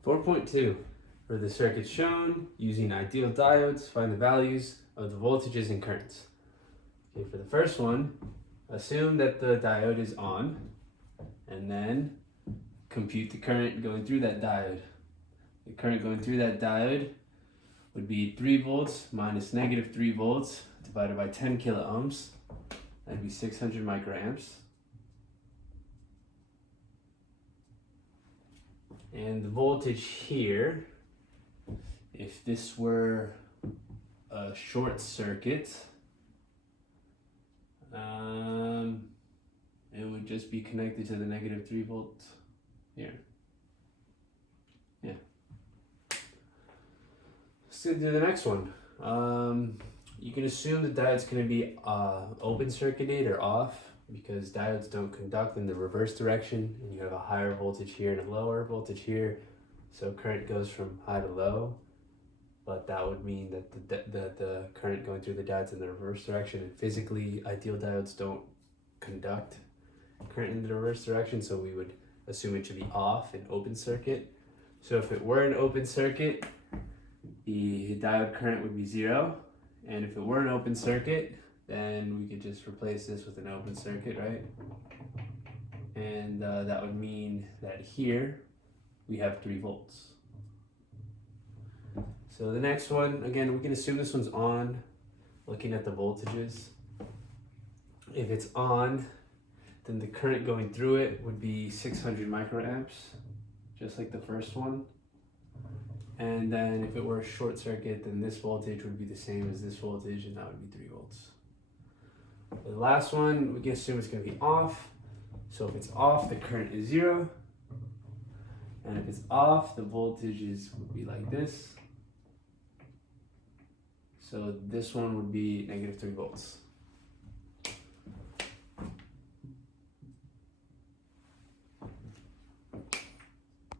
4.2. For the circuit shown, using ideal diodes, find the values of the voltages and currents. Okay, for the first one, assume that the diode is on, and then compute the current going through that diode. The current going through that diode would be 3 volts minus negative 3 volts divided by 10 kilo ohms. That'd be 600 microamps. And the voltage here, if this were a short circuit, it would just be connected to the negative 3 volts here. Yeah. Let's do the next one. You can assume the diode's going to be open circuited or off, because diodes don't conduct in the reverse direction, and you have a higher voltage here and a lower voltage here, so current goes from high to low. But that would mean that the current going through the diode's in the reverse direction, and physically ideal diodes don't conduct current in the reverse direction, so we would assume it should be off in open circuit. So if it were an open circuit, the diode current would be 0, and if it were an open circuit, then we could just replace this with an open circuit, right? And that would mean that here we have 3 volts. So the next one, again, we can assume this one's on, looking at the voltages. If it's on, then the current going through it would be 600 microamps, just like the first one. And then if it were a short circuit, then this voltage would be the same as this voltage, and that would be 3 volts. The last one, we can assume it's going to be off. So if it's off, the current is 0. And if it's off, the voltages would be like this. So this one would be negative 3 volts.